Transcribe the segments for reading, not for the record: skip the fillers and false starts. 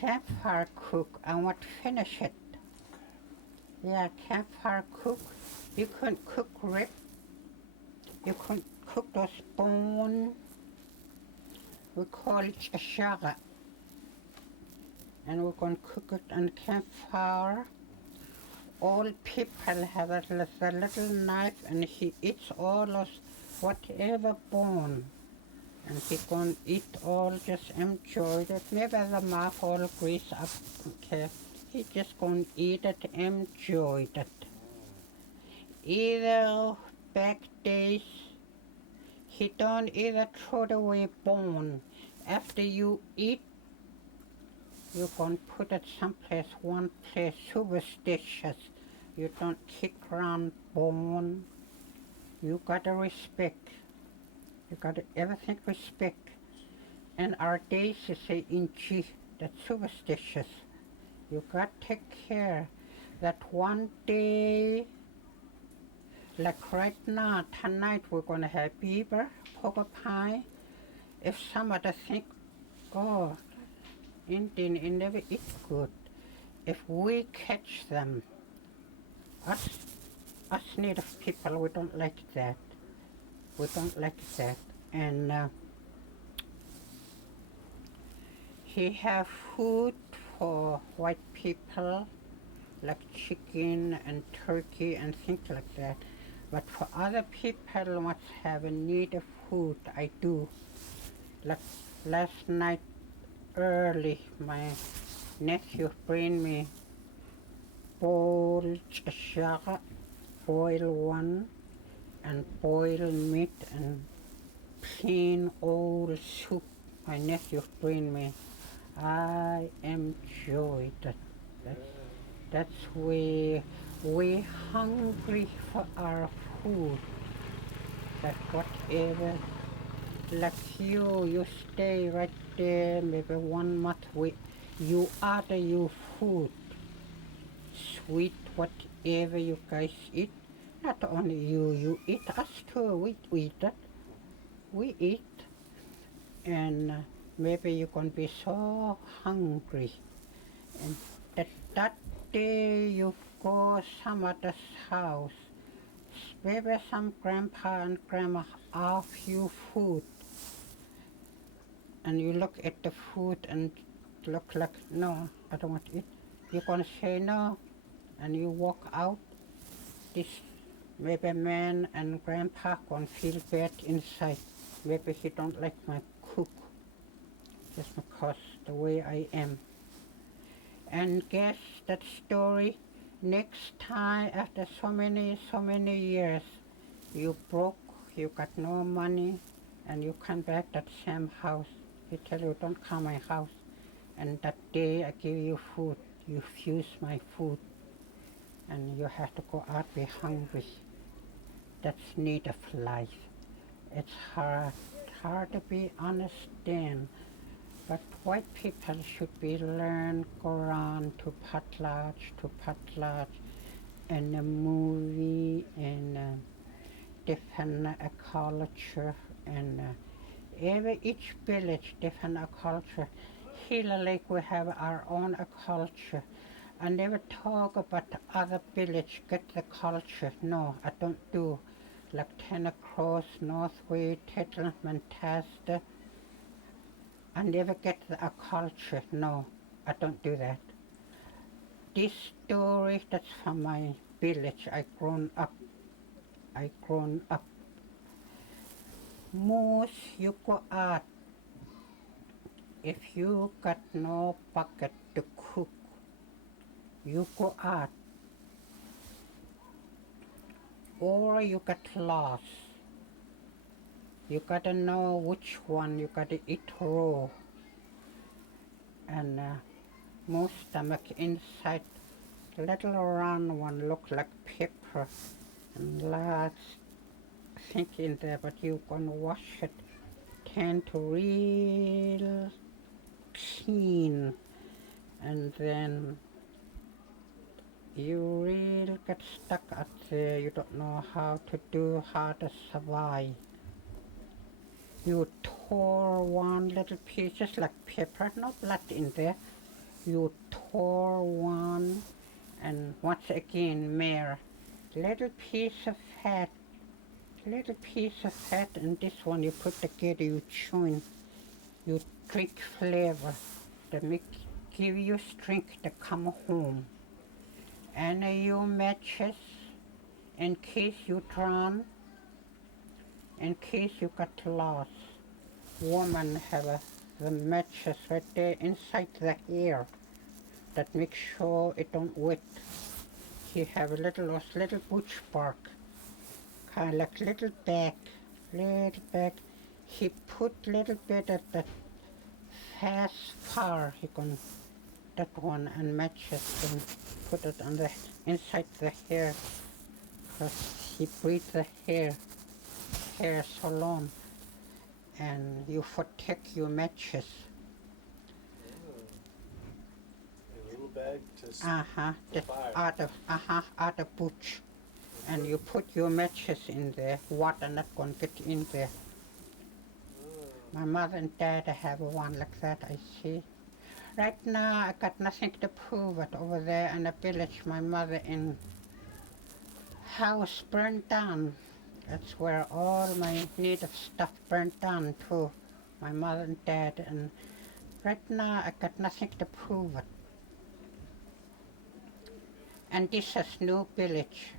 campfire cook. I want to finish it. Yeah, campfire cook. You can cook rib. You can cook those bone. We call it ashaga. And we're going to cook it on campfire. All people have a little knife and he eats all those whatever bone. And he going to eat all, just enjoy it. Never the mouth all grease up. Okay. He just going to eat it, enjoy it. Either back days, he don't either throw away bone. After you eat, you're going to put it someplace, one place, superstitious. You don't kick around bone. You gotta respect. You gotta everything respect. And our days you say inchi, that's superstitious. You gotta take care that one day, like right now, tonight we're gonna have beaver, pork pie. If somebody think, oh, Indian, it never eat good. If we catch them, us native people, we don't like that. We don't like that. And he have food for white people, like chicken and turkey and things like that. But for other people must have a need of food, I do. Like last night early, my nephew bring me boiled shaka, boiled one, and boiled meat and plain old soup. My nephew bring me. I enjoyed it. That's we hungry for our food. That whatever, like you stay right there maybe 1 month with you order your food, sweet whatever you guys eat. Not only you eat, us too, we eat it. We eat. And maybe you're going to be so hungry. And that day you go some other's house, maybe some grandpa and grandma offer you food. And you look at the food and look like, no, I don't want to eat. You're going to say no, and you walk out. This maybe man and grandpa going to feel bad inside. Maybe he don't like my cook, just because the way I am. And guess that story, next time after so many years, you broke, you got no money, and you come back that same house. He tell you, don't come my house. And that day I give you food, you refuse my food, and you have to go out be hungry. That's need of life. It's hard to be understand. But white people should be learn go around to potlatch, and the movie and different culture and each village different culture. Healy Lake we have our own culture. I never talk about other village get the culture. No, I don't do. Like Tennacross, Northway, Tetland, Manchester. I never get a culture. No, I don't do that. This story that's from my village. I grown up. Most you go out. If you got no bucket to cook, you go out. Or you got lost. You gotta know which one you gotta eat raw. And most stomach inside, little round one look like pepper and large thing in there, but you gonna wash it, tend to real clean, and then you really get stuck out there. You don't know how to survive. You tore one little piece, just like pepper, no blood in there. you tore one, and once again mare. Little piece of fat, and this one you put together, you chewing, you drink flavor, that make give you strength to come home. And you matches, in case you drown, in case you got lost. Woman have the matches right there inside the hair that make sure it don't wet. He have those little butch bark, kind of like little bag. He put little bit of that fast fire. He can that one and matches and put it on the inside the hair, cause he breathes the hair so long, and you protect your matches. A little bag to fire. Out of butch. And you put your matches in there, water not gonna get in there. My mother and dad have one like that, I see. Right now I got nothing to prove it over there in the village. My mother in house burned down. That's where all my native stuff burned down too. My mother and dad, and right now I got nothing to prove it. And this is new village.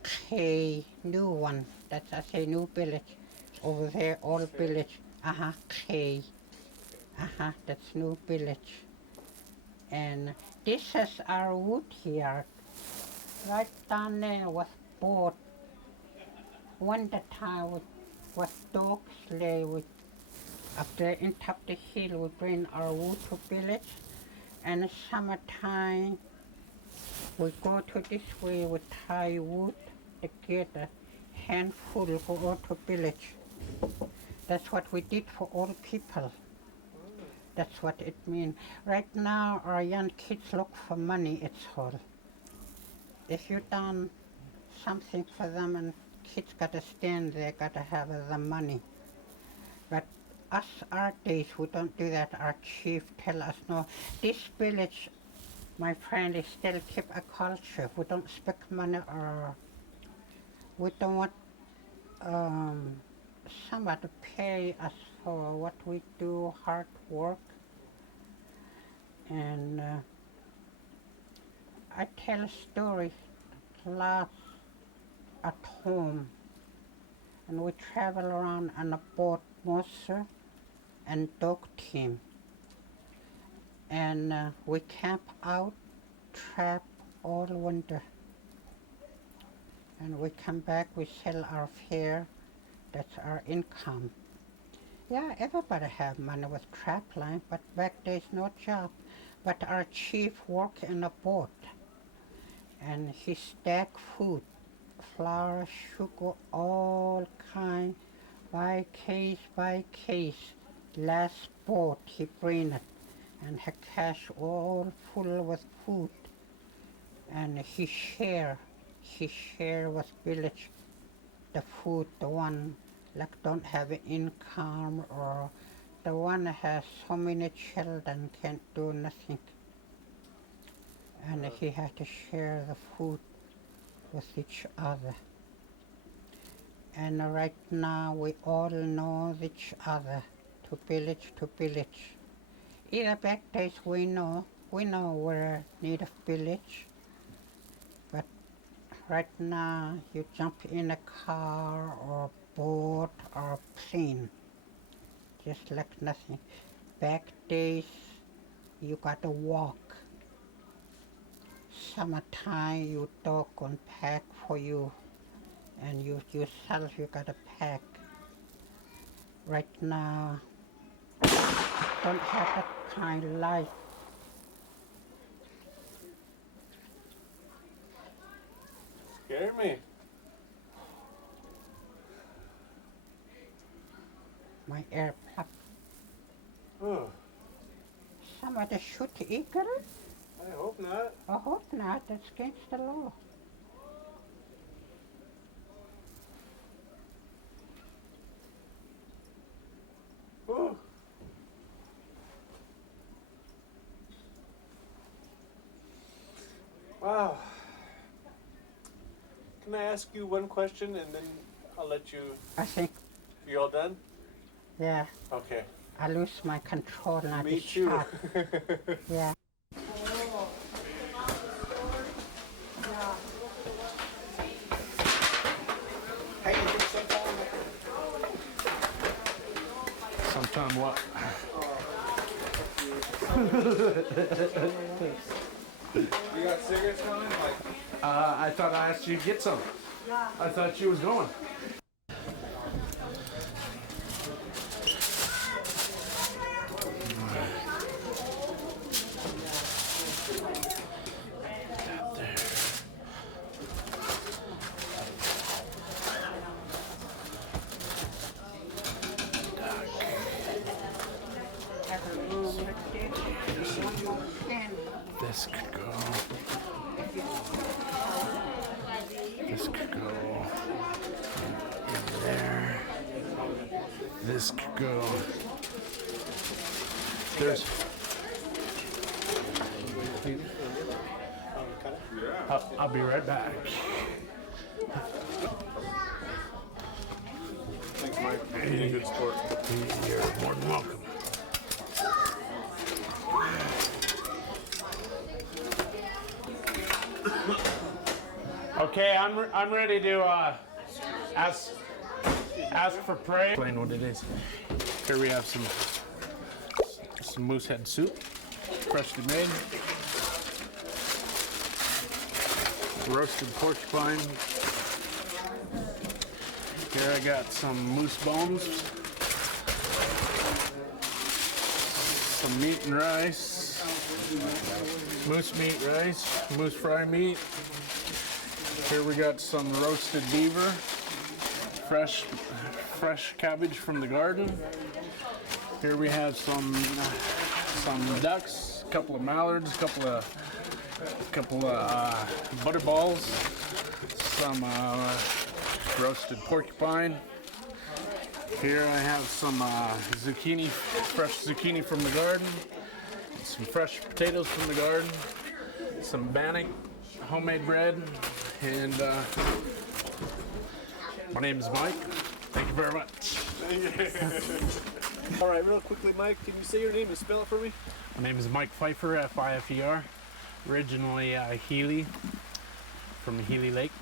Okay, new one. That's I say new village. Over there, all village. Okay. That's new village. And this is our wood here. Right down there was boat. Winter time with dogs lay with up there in top the hill. We bring our wood to village. And summertime we go to this way. We tie wood together, handful go out to village. That's what we did for all people. That's what it means. Right now, our young kids look for money, it's all. If you done something for them and kids gotta stand there, gotta have the money. But us, our days, we don't do that. Our chief tell us, no, this village, my friend, is still keep a culture. We don't speak money or we don't want somebody to pay us for what we do, hard work. And I tell a story last at home, and we travel around on a boat, Moser and dog team. And we camp out, trap all winter. And we come back, we sell our fare, that's our income. Yeah, everybody have money with trap line, but back there's no job. But our chief work in a boat, and he stack food, flour, sugar, all kind, by case. Last boat he bring it, and he cash all full with food, and he share with village the food, the one like don't have income or the one has so many children can't do nothing. And he had to share the food with each other. And right now we all know each other to village. Either back days we know we're native village, but right now you jump in a car or boat or plane, just like nothing. Back days you gotta walk. Summertime you dog can pack for you, and you yourself you gotta pack. Right now don't have that kind of life. Scared me. My air plug. Oh, Somebody shoot the eagle? I hope not. I hope not, that's against the law. Oh. Wow. Can I ask you one question and then I'll let you... I think, You all done? yeah, Okay. I lose my control now. Me This too. shot. Yeah. Sometime what? You got cigarettes coming? I thought I asked you to get some. I thought you was going. This could go. This could go in there. This could go. There's. I'll be right back. Thanks, Mike. You're a good sport. You're more than welcome. Okay, I'm ready to ask for prayer. Explain what it is. Here we have some moosehead soup, freshly made. Roasted porcupine. Here I got some moose bones, some meat and rice, moose meat rice, moose fry meat. Here we got some roasted beaver, fresh cabbage from the garden. Here we have some ducks, a couple of mallards, a couple of butterballs, some roasted porcupine. Here I have some zucchini, fresh zucchini from the garden, some fresh potatoes from the garden, some bannock homemade bread, and my name is Mike. Thank you very much. All right, real quickly, Mike, can you say your name and spell it for me? My name is Mike Fifer, F-I-F-E-R. Originally Healy, from Healy Lake.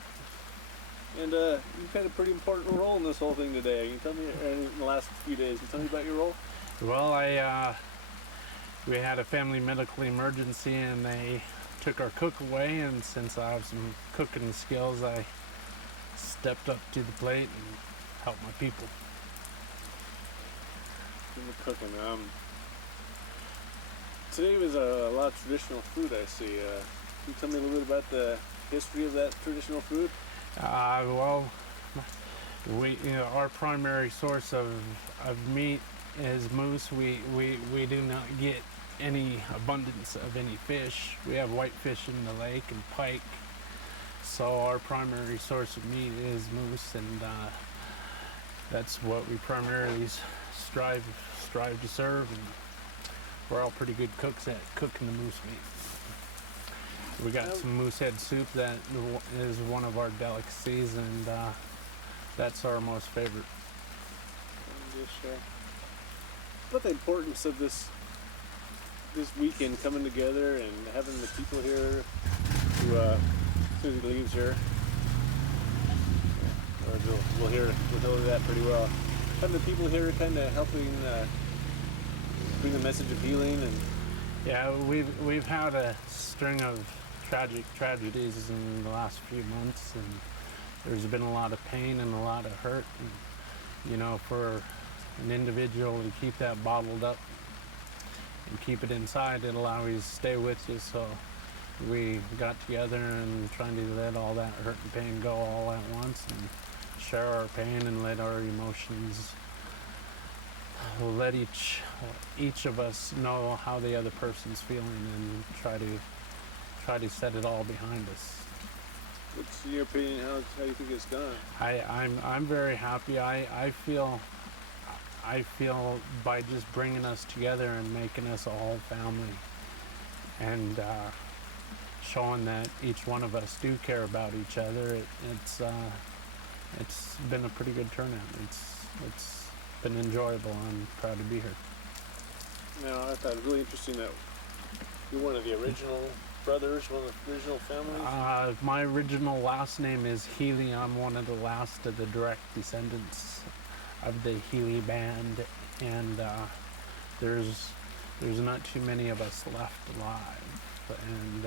And you played a pretty important role in this whole thing today. Can you tell me, in the last few days, can you tell me about your role? Well, we had a family medical emergency and they took our cook away, and since I have some cooking skills, I stepped up to the plate and helped my people. In the cooking, today was a lot of traditional food I see. Can you tell me a little bit about the history of that traditional food? Well, our primary source of meat is moose. We do not get any abundance of any fish. We have whitefish in the lake and pike, so our primary source of meat is moose, and that's what we primarily strive to serve, and we're all pretty good cooks at cooking the moose meat. We got some moosehead soup that is one of our delicacies, and that's our most favorite. What the importance of this weekend coming together and having the people here who, as soon as he leaves here, we'll know that pretty well. Having the people here kind of helping bring the message of healing. And yeah, we've had a string of tragedies in the last few months, and there's been a lot of pain and a lot of hurt, and, for an individual to keep that bottled up and keep it inside, it'll always stay with you. So we got together and trying to let all that hurt and pain go all at once and share our pain and let our emotions, let each of us know how the other person's feeling, and try to set it all behind us. what's your opinion? How do you think it's gone? I'm very happy. I feel by just bringing us together and making us all family and showing that each one of us do care about each other. It's been a pretty good turnout. It's been enjoyable. I'm proud to be here. Now, I thought it was really interesting that you're one of the original brothers, one of the original families. My original last name is Healy. I'm one of the last of the direct descendants of the Healy band, and there's not too many of us left alive. And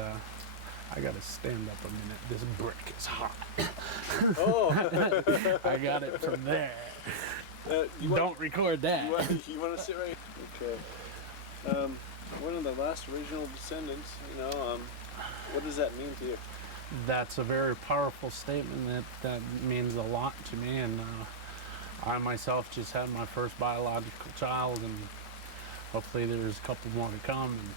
I gotta stand up a minute. This brick is hot. Oh, I got it from there. Don't record that. You want to sit right? Okay. One of the last original descendants. What does that mean to you? That's a very powerful statement. That means a lot to me, and I myself just had my first biological child, and hopefully there's a couple more to come, and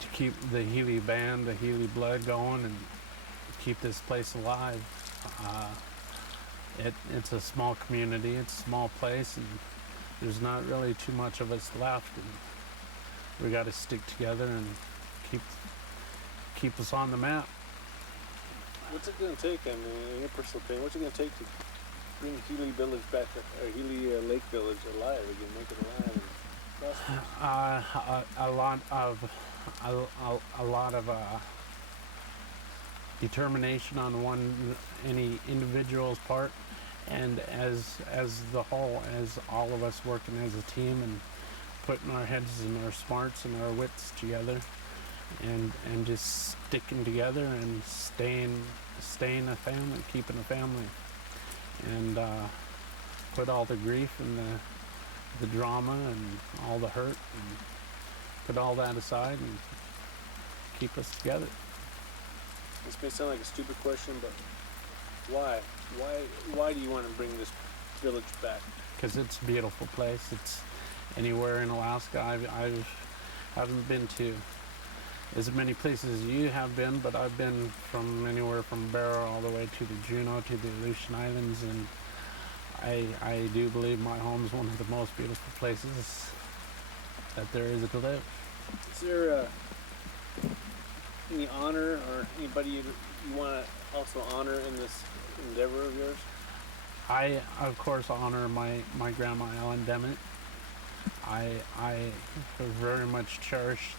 to keep the Healy band, the Healy blood going, and keep this place alive. It's a small community, it's a small place, and there's not really too much of us left, and we got to stick together and keep us on the map. What's it going to take, in your personal opinion, what's it going to take to bring Healy Village back, or Healy Lake Village alive again, make it alive and prosperous? A lot of determination on any individual's part, and as the whole, as all of us working as a team and putting our heads and our smarts and our wits together, and just sticking together and staying a family, keeping a family, and put all the grief and the drama and all the hurt, and put all that aside and keep us together. This may sound like a stupid question, but why? Why do you want to bring this village back? Because it's a beautiful place. It's anywhere in Alaska I haven't been to as many places as you have been, but I've been from anywhere from Barrow all the way to the Juneau, to the Aleutian Islands, and I do believe my home is one of the most beautiful places that there is to live. Is there any honor or anybody you want to also honor in this endeavor of yours? I, of course, honor my grandma, Ellen Demit. I very much cherish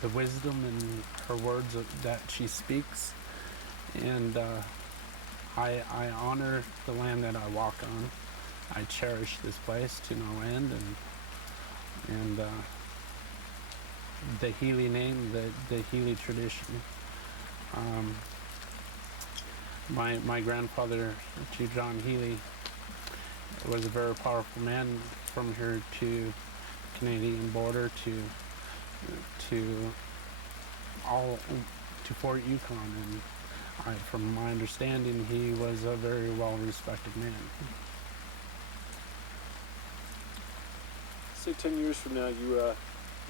the wisdom in her words that she speaks, and I honor the land that I walk on. I cherish this place to no end, and the Healy name, the Healy tradition. My grandfather, John Healy, was a very powerful man from here to Canadian border to Fort Yukon, and from my understanding, he was a very well-respected man. Say 10 years from now, you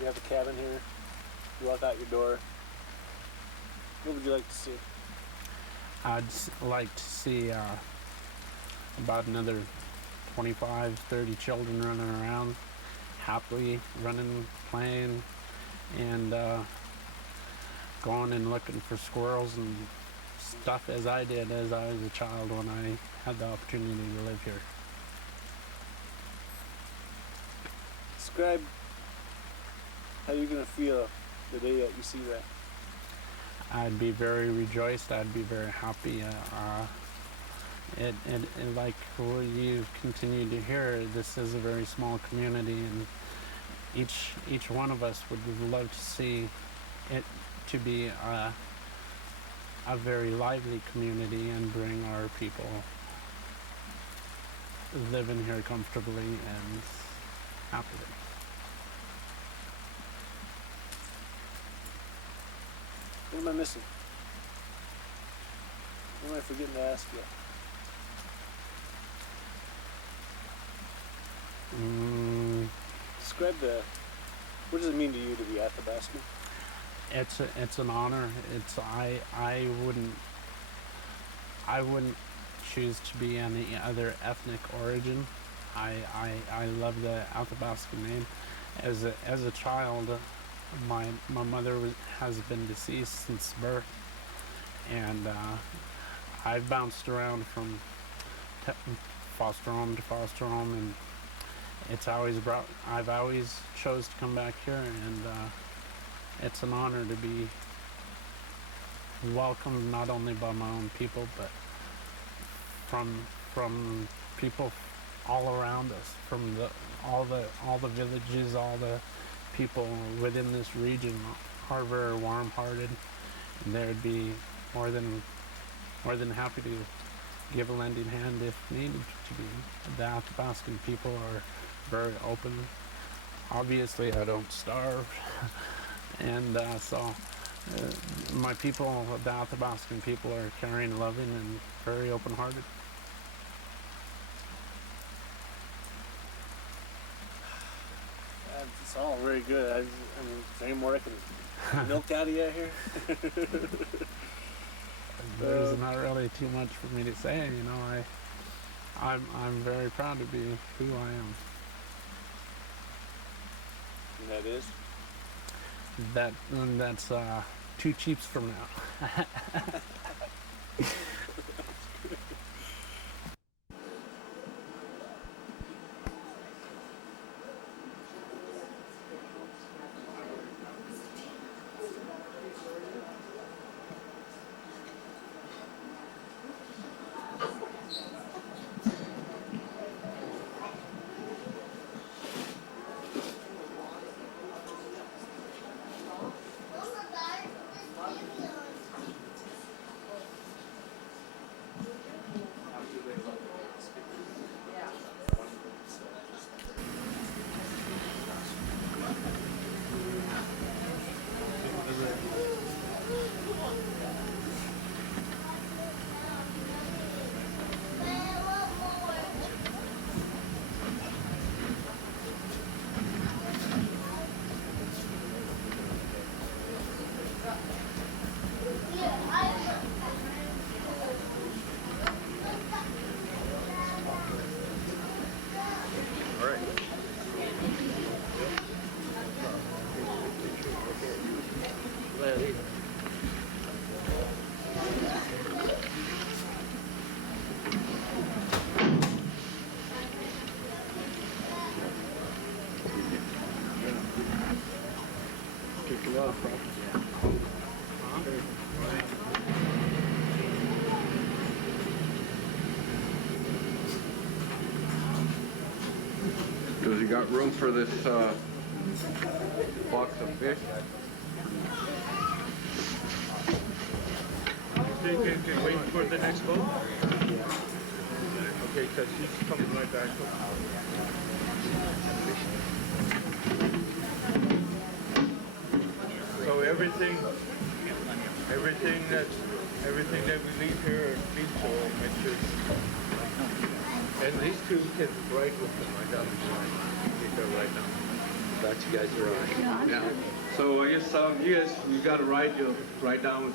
have a cabin here. You walk out your door. What would you like to see? I'd like to see about another 25, 30 children running around, happily running, playing, and going and looking for squirrels and stuff as I did as I was a child when I had the opportunity to live here. Describe how you're going to feel the day that you see that. I'd be very rejoiced. I'd be very happy. And like what you've continued to hear, this is a very small community, and each one of us would love to see it to be a very lively community and bring our people living here comfortably and happily. What am I missing? What am I forgetting to ask you? Describe what does it mean to you to be Athabascan? It's an honor. I wouldn't choose to be any other ethnic origin. I love the Athabascan name. As a child, my mother has been deceased since birth, and I've bounced around from te- foster home, and I've always chose to come back here, and it's an honor to be welcomed not only by my own people, but from people all around us, from all the villages, all the people within this region are very warm-hearted, and they'd be more than happy to give a lending hand if needed to be. The Athabascan people are very open. Obviously, I don't starve, and so my people, the Athabascan people, are caring, loving, and very open-hearted. It's all very good. I mean, is there any more I can milk out of you here? There's not really too much for me to say, you know. I'm very proud to be who I am. And that is? That's 2 Chiefs from now. Does he got room for this box of fish? Okay, wait for the next boat. Okay, because she's coming right back. So everything that we leave here leaves to make sure. And these 2 can write with them right down the side. Take her right now. That you guys are on. Yeah. So I guess you got to write. You'll write down with.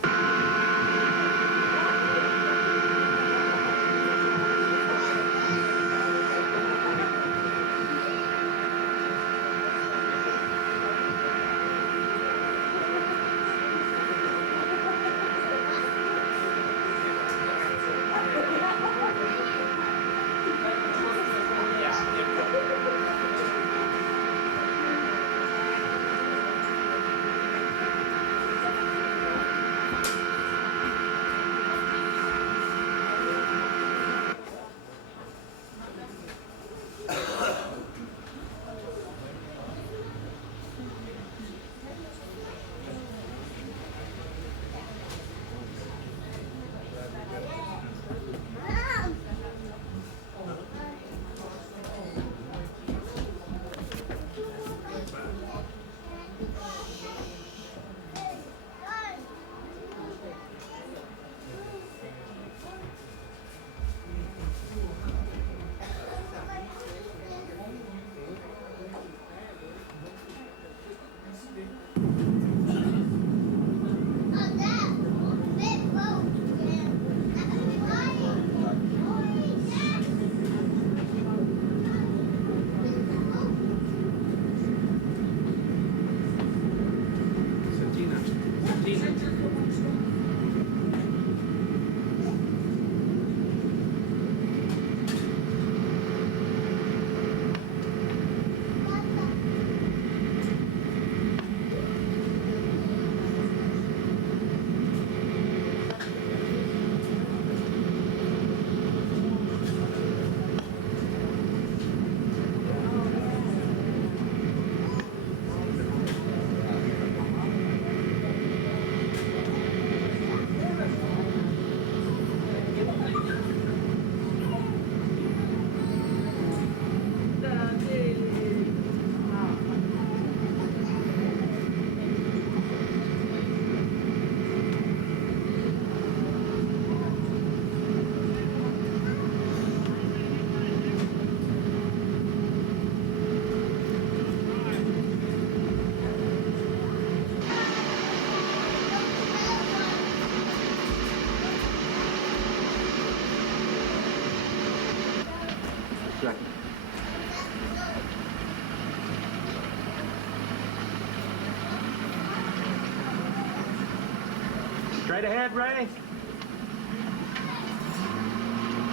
Right ahead, Ray.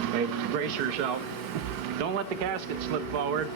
Okay, brace yourself. Don't let the casket slip forward.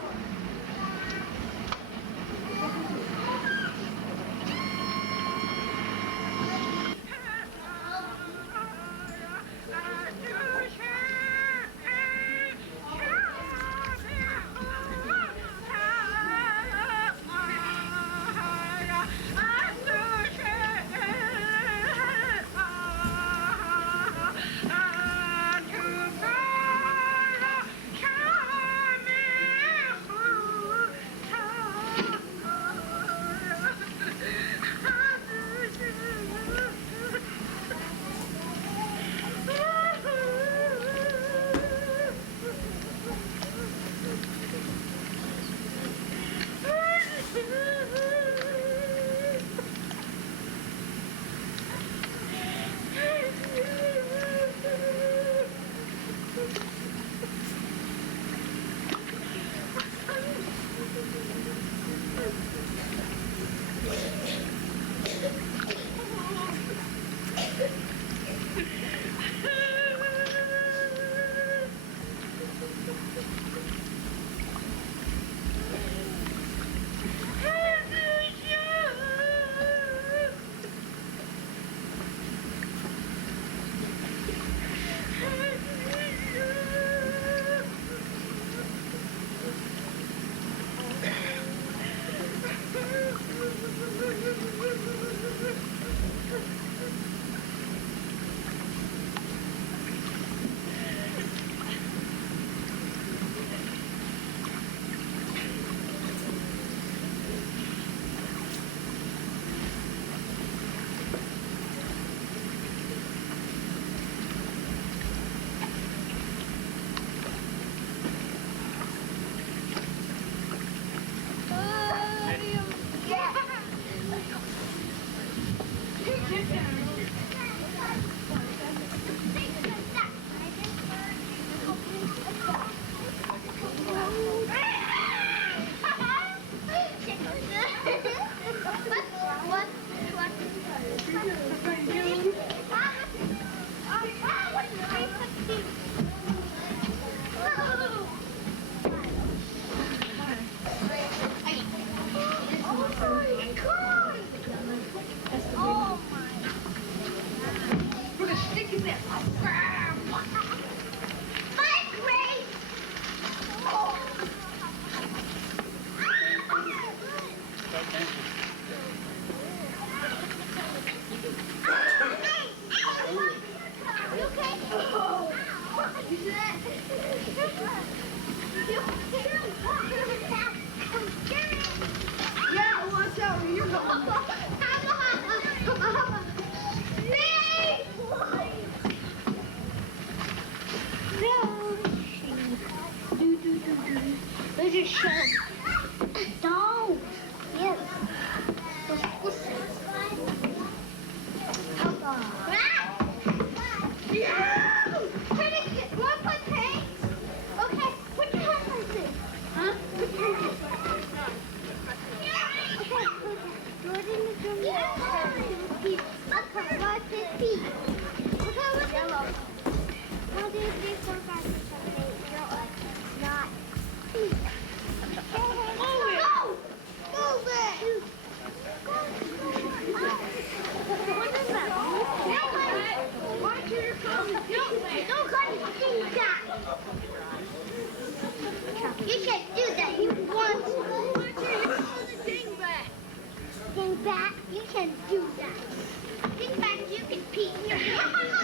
There's your show. Don't. Yes. Listen. Come on. Yeah! Want my paint? Okay, put your hand like this. Huh? Put your hand like this. Okay, Jordan is doing it. Okay, what's his feet? Okay, what's yellow? 1, 2, 3, 4, 5, 6, 7, 8, 0, 9. Feet. Go! Move it! What is that? Watch your come. Don't cut his thing back. You can't do that. You want to. Watch your thing back. Thing back? You can't do that. Thing back, you can pee in your pants.